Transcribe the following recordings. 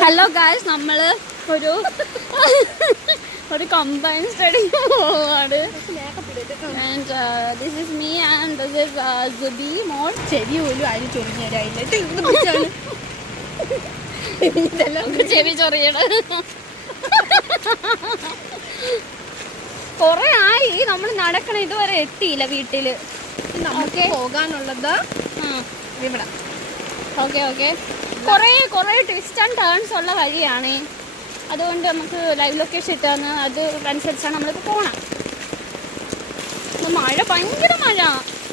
Hello guys, നമ്മൾ ഒരു combine study പോവാണ്. And this is me and this is Subi മോൾ. ചെവി പോലും ആരും ചൊറിഞ്ഞില്ല. ചെവി ചൊറിയണ കൊറേ ആയി നമ്മൾ നടക്കണം, ഇതുവരെ എത്തിയില്ല വീട്ടില്. നമുക്ക് പോകാനുള്ളത് ഇവിടെ. ഓക്കെ കുറേ ട്വിസ്റ്റ് ആൻഡ് ടേൺസ് ഉള്ള വഴിയാണ്. അതുകൊണ്ട് നമുക്ക് ലൈവ് ലൊക്കേഷൻ ഇട്ടാന്ന് അത് അനുസരിച്ചാണ് നമ്മളിപ്പോൾ പോകണം. മഴ, ഭയങ്കര മഴ,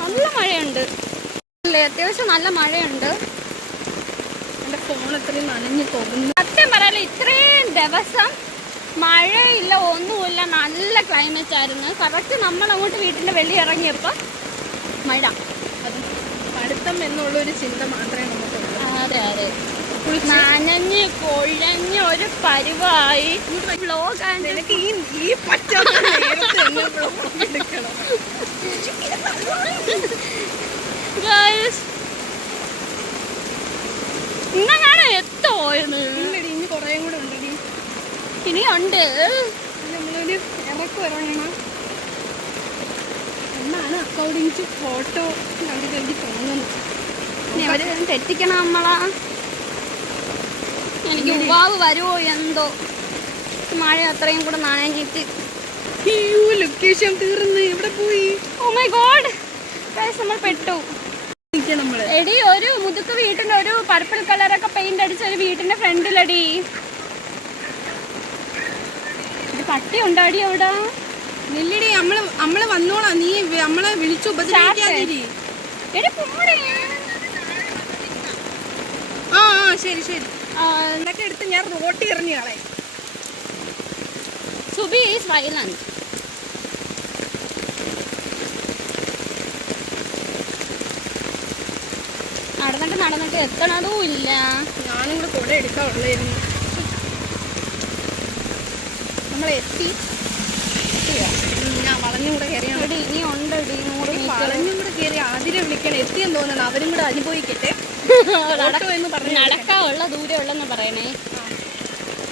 നല്ല മഴയുണ്ട് അല്ലേ? അത്യാവശ്യം നല്ല മഴയുണ്ട്. എൻ്റെ ഫോൺ അത്രയും നനഞ്ഞു പോകുന്നു. സത്യം പറയാലോ, ഇത്രയും ദിവസം മഴയില്ല, ഒന്നുമില്ല, നല്ല ക്ലൈമറ്റ് ആയിരുന്നു. കറക്റ്റ് നമ്മളങ്ങോട്ട് വീട്ടിൻ്റെ വെളിയിൽ ഇറങ്ങിയപ്പോൾ മഴ. അത് പഠിത്തം എന്നുള്ളൊരു ചിന്ത മാത്രമേ നമുക്കുള്ളൂ. അതെ, നനഞ്ഞ് കൊഴഞ്ഞ് ഒരു പരുവായി. ഇന്നങ്ങാണ് എത്തോയെന്ന്. ഇനി കുറേ കൂടെ ഉണ്ടെങ്കിൽ ഇനിയുണ്ട്. നമ്മളൊരു ഇറങ്ങണം എന്നാണ് അക്കൗണ്ടിങ് ടു ഫോട്ടോ കണ്ടിട്ട് എനിക്ക് തോന്നുന്നു. അവര് തെറ്റിക്കണം നമ്മളാ. എനിക്ക് ഉവാവ് വരുമോ എന്തോ, മഴ അത്രയും കൂടെ നനഞ്ഞിട്ട്. ലൊക്കേഷൻ തീർന്ന് ഇവിടെ പോയി. ഓ മൈ ഗോഡ്, നമ്മൾ പെട്ടു. എടി, ഒരു മുതുക്ക് വീട്ടിന്റെ ഒരു പർപ്പിൾ കളറൊക്കെ പെയിന്റ് അടിച്ച ഒരു വീട്ടിന്റെ ഫ്രണ്ടിലടി പട്ടി ഉണ്ടാടി അവിടെ. നെല്ലടി, നമ്മള് വന്നോളാം, നീ നമ്മളെ വിളിച്ചു ഉപദ്രവിക്കാതിരി. ശരി എന്നൊക്കെ എടുത്ത് ഞാൻ റോട്ടി എറിഞ്ഞു കളയാം. Subi is violent. നടന്നിട്ട് എത്തണതും ഇല്ല. ഞാനും കൂടെ കൂടെ എടുക്കാറുള്ളായിരുന്നു. നമ്മളെത്തി. ഞാൻ വളഞ്ഞും കൂടെ കയറിയാണ്. ഇനി ഉണ്ടടി 100 മീറ്റർ. വളഞ്ഞും കൂടെ കയറി ആതിരെ വിളിക്കണം, എത്തിയെന്ന് തോന്നണം. അവരും കൂടെ അനുഭവിക്കട്ടെ. നടക്കാനുള്ള ദൂരം ഉള്ളെന്ന് പറയണേ.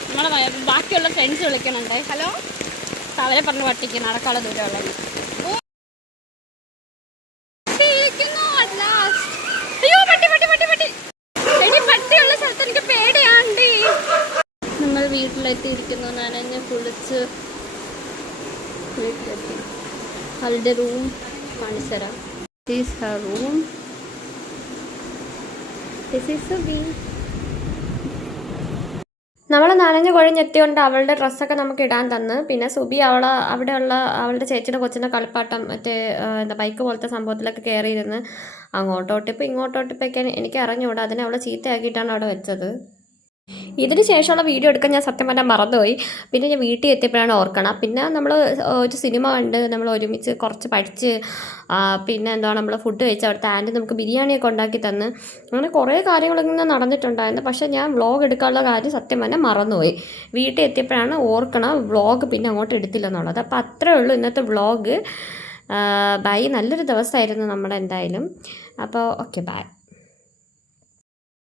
നമ്മളെ ബാക്കിയുള്ള ഫ്രണ്ട്സ് വിളിക്കണുണ്ടേ. ഹലോ, അവരെ പറഞ്ഞ് പട്ടിക്ക് നടക്കാനുള്ള ദൂരം ഉള്ളത്. അയ്യോ, പട്ടിയുള്ള സ്ഥലത്ത് എനിക്ക് പേടിയാണ്ടി. നമ്മൾ വീട്ടിലെത്തിയിരിക്കുന്നു, നനഞ്ഞ് കുളിച്ച് വീട്ടിലെത്തി. അവളുടെ റൂം കാണിച്ചു തരാം. This is Har room. നമ്മൾ നനഞ്ഞു കുഴഞ്ഞെത്തിയോണ്ട് അവളുടെ ഡ്രസ്സൊക്കെ നമുക്ക് ഇടാൻ തന്ന്. പിന്നെ സുബി അവിടെയുള്ള അവളുടെ ചേച്ചിയുടെ കൊച്ചിൻ്റെ കളിപ്പാട്ടം മറ്റേ ബൈക്ക് പോലത്തെ സംഭവത്തിലൊക്കെ കയറിയിരുന്ന് അങ്ങോട്ടോട്ടിപ്പോൾ ഇങ്ങോട്ടോട്ടിപ്പൊക്കെ എനിക്ക് അറിഞ്ഞുകൂടാ. അതിനെ അവളെ ചീത്തയാക്കിയിട്ടാണ് അവിടെ വെച്ചത്. ഇതിന് ശേഷമുള്ള വീഡിയോ എടുക്കാൻ ഞാൻ സത്യം പറഞ്ഞാൽ മറന്നുപോയി. പിന്നെ ഞാൻ വീട്ടിൽ എത്തിയപ്പോഴാണ് ഓർക്കണം. പിന്നെ നമ്മൾ ഒരു സിനിമ കണ്ട് നമ്മൾ ഒരുമിച്ച് കുറച്ച് പഠിച്ച് പിന്നെ എന്താണ് നമ്മൾ ഫുഡ് കഴിച്ച് അവിടുത്തെ ആൻറ്റി നമുക്ക് ബിരിയാണിയൊക്കെ ഉണ്ടാക്കി തന്ന്. അങ്ങനെ കുറേ കാര്യങ്ങളിങ്ങനെ നടന്നിട്ടുണ്ടായിരുന്നു. പക്ഷേ ഞാൻ വ്ളോഗ് എടുക്കാനുള്ള കാര്യം സത്യം പറഞ്ഞാൽ മറന്നുപോയി. വീട്ടിൽ എത്തിയപ്പോഴാണ് ഓർക്കണം വ്ളോഗ് പിന്നെ അങ്ങോട്ട് എടുത്തില്ലെന്നുള്ളത്. അപ്പോൾ അത്രേ ഉള്ളൂ ഇന്നത്തെ വ്ളോഗ്. ബൈ. നല്ലൊരു ദിവസമായിരുന്നു നമ്മുടെ എന്തായാലും. അപ്പോൾ ഓക്കെ, ബൈ.